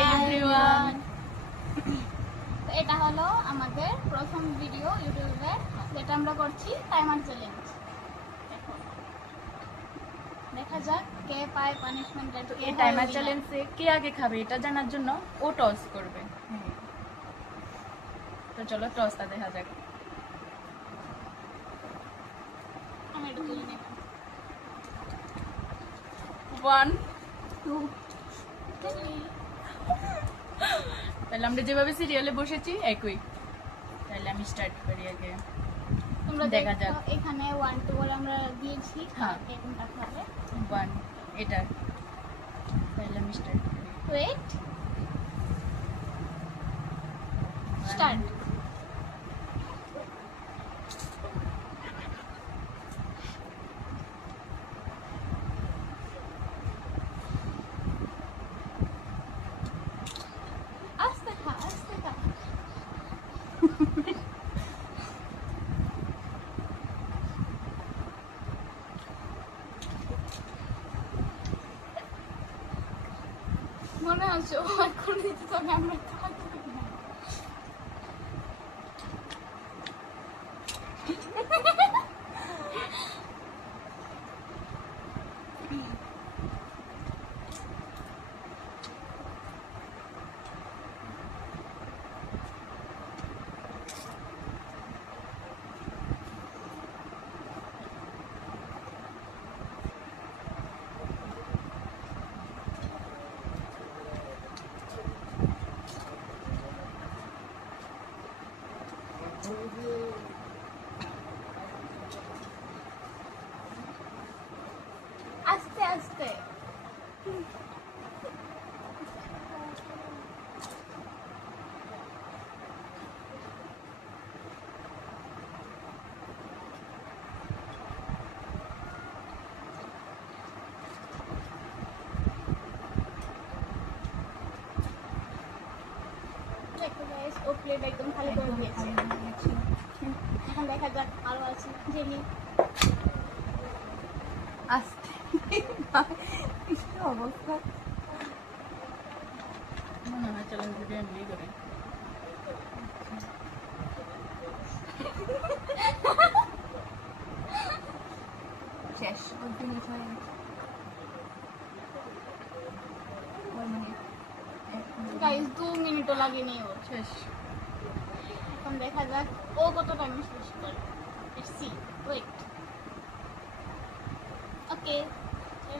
Hi everyone. তো এটা হলো আমাদের প্রথম ভিডিও ইউটিউবে, যেটা আমরা করছি টাইমার চ্যালেঞ্জ। দেখা যাক কে পায় পানিশমেন্ট। এই টাইমার চ্যালেঞ্জে কে আগে খাবে এটা জানার জন্য ও টস করবে। তো চলো টসটা দেখা যাক। আমি এটা তুলে নেব। 1 2 তাহলে আমরা যেভাবে সিরিয়ালে বসেছি একই। তাহলে আমি স্টার্ট করি আগে। তোমরা দেখা যাক। এখানে 1 2 বলে আমরা দিয়েছি। হ্যাঁ, কোনটা খাবে? 1 এটা। তাহলে আমি স্টার্ট করি। Wait, start. আস্তে খা, আস্তে খা। মনে হচ্ছে ও এখন দিতে তবে আমরা থাকবো না। আস্তে আস্তে। দেখো গাইস, ও প্লেট একদম খালি করে দিয়েছে। এখন দেখা যাক আরো আছে জেলি। আস্তে অবস্থা মনে হয় চ্যালেঞ্জ ভিডিও এমনি করে। শেষ ওর জিনিস হয়ে গেছে। গাইস 2 মিনিটও লাগেনি ওর। শেষ। এখন দেখা যাক ও কত টাইম শেষ করে। Let's see. Wait. Okay,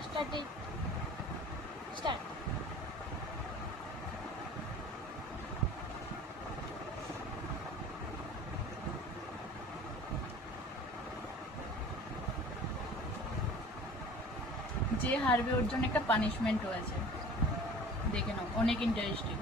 start. Start. যে হারবে ওর জন্য একটা পানিশমেন্টও আছে, দেখে নাও, অনেক ইন্টারেস্টিং।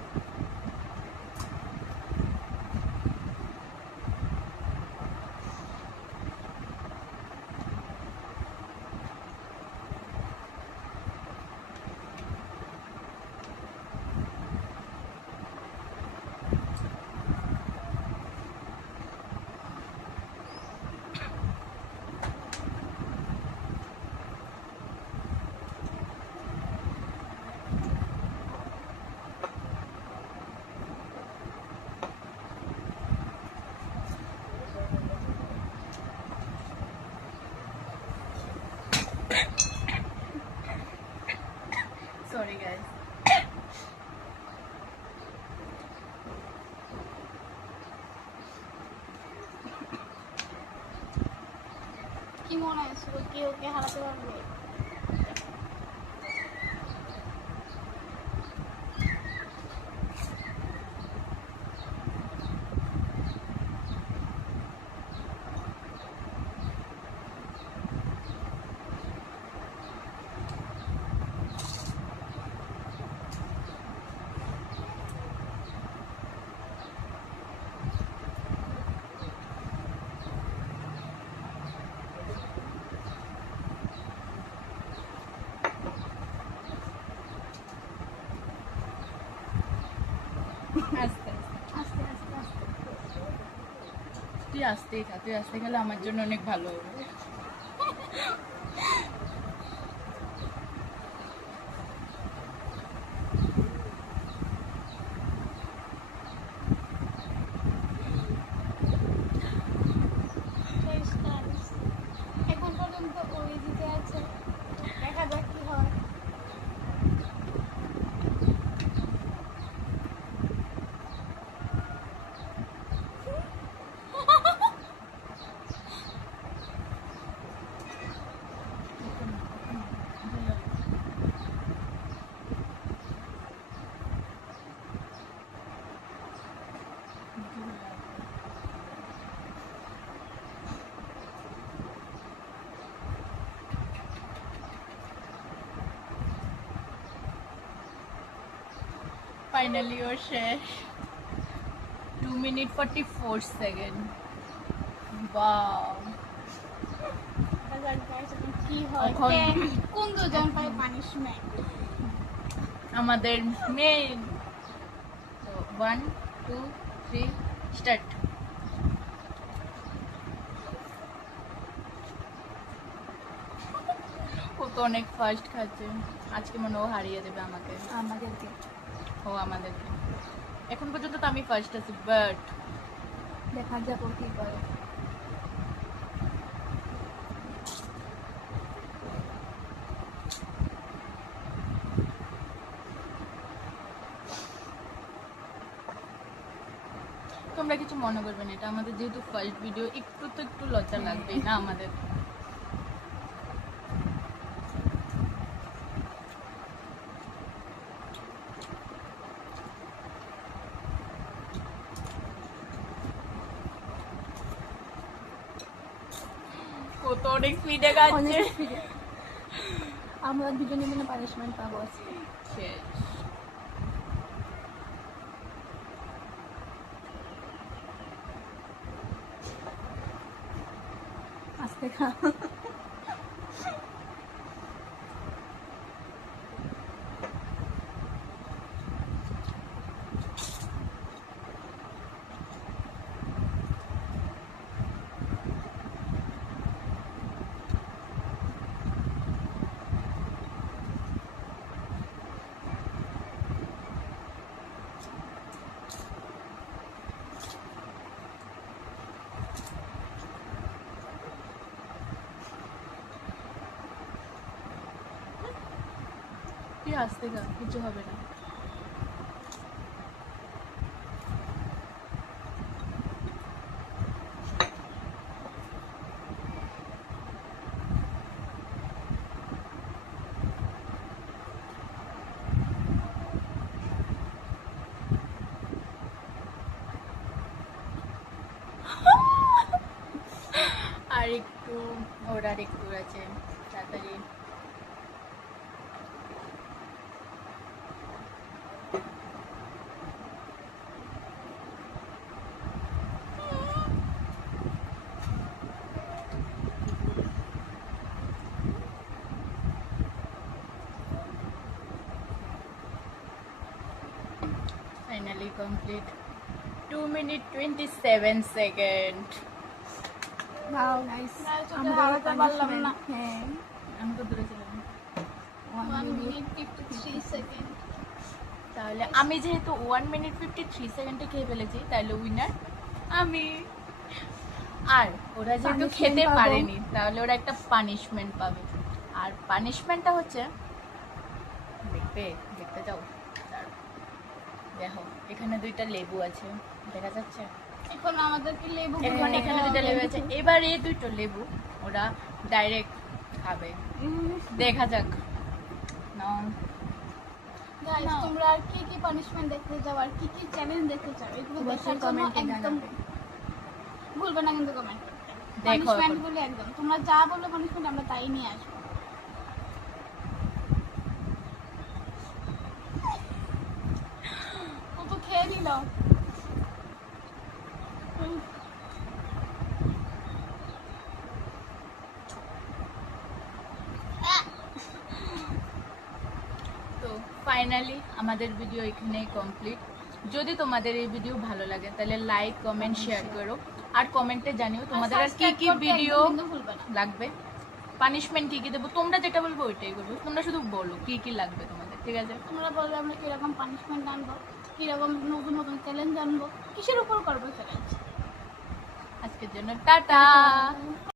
Sorry guys. কি মনে হয় কে ওকে হারাতে পারবে? আস্তে আস্তে আস্তে আস্তে। তুই আসতেই খা, তুই আসতে গেলে আমার জন্য অনেক ভালো হবে। ফাইনালি ওর শেষ 2 মিনিট 44 সেকেন্ড। বাও, কি হয় এখন- কোন দুজন পায় পানিশমেন্ট? আমাদের মেন। তো 1 2 3 স্টার্ট। ও তো অনেক ফাস্ট খাচ্ছে, আজকে মনে হয় ও হারিয়ে দেবে আমাকে। আমাদেরকে ও আমাদেরকে। এখন পর্যন্ত তো আমি ফার্স্ট আছি, বাট দেখা যাক ও কি করে। তোমরা কিছু মনে করবে না, এটা আমাদের যেহেতু ফার্স্ট ভিডিও, একটু তো একটু লজ্জা লাগবেই না আমাদের। কত অনেক স্পিডে গাচ্ছে। আমরা দুজনে মিলে পানিশমেন্ট পাবো আজকে। শেষ। আজকে খা। তুই আসতে গা, কিছু হবে না। আর একটু, ওর আর একটু আছে, তাড়াতাড়ি। Finally complete 2 minute 27 second. Wow nice. Guys, ওটা আমরা হারাতে পারলাম না। হ্যাঁ আমি তো দূরে ছিলাম। 1 মিনিট 53 সেকেন্ড। তাহলে আমি যেহেতু 1 মিনিট 53 সেকেন্ডে খেয়ে ফেলেছি, তাহলে উইনার আমি। আর ওরা যেহেতু Punishment খেতে পাবো। পারেনি, তাহলে ওরা একটা পানিশমেন্ট পাবে। আর পানিশমেন্টটা হচ্ছে, দেখতে দেখতে যাও, দাঁড়াও। দেখো এখানে 2টা লেবু আছে, দেখা যাচ্ছে? এখন আমাদেরকে লেবু এখন এখানে 2টা লেবু আছে, এবার এই 2টো লেবু ওরা ডাইরেক্ট খাবে। দেখা যাক। নাও। গাইস তোমরা আর কি কি পানিশমেন্ট দেখতে চাও আর কি কি চ্যালেঞ্জ দেখতে চাও এগুলো অবশ্যই দেখার জন্য কমেন্টে একদম জানাবে। ভুলবে না কিন্তু কমেন্ট করতে। দেখো পানিশমেন্ট এখন। গুলো একদম তোমরা যা বলো পানিশমেন্ট আমরা তাই নিয়ে আসবো। ও তো খেয়ে নিল। তো ফাইনালি আমাদের ভিডিও এখানেই কমপ্লিট। যদি তোমাদের এই ভিডিও ভালো লাগে তাহলে লাইক কমেন্ট শেয়ার করো, আর কমেন্টে জানিও তোমাদের আর কি কি ভিডিও ভুলবে না। লাগবে, পানিশমেন্ট কি কি দেবো, তোমরা যেটা বলবো ওইটাই করবো। তোমরা শুধু বলো কি কি লাগবে তোমাদের, ঠিক আছে? তোমরা বলবে আমরা কিরকম পানিশমেন্ট আনবো, কিরকম নতুন নতুন চ্যালেঞ্জ আনবো, কিসের উপর করবো চ্যালেঞ্জ। আজকের জন্য টাটা।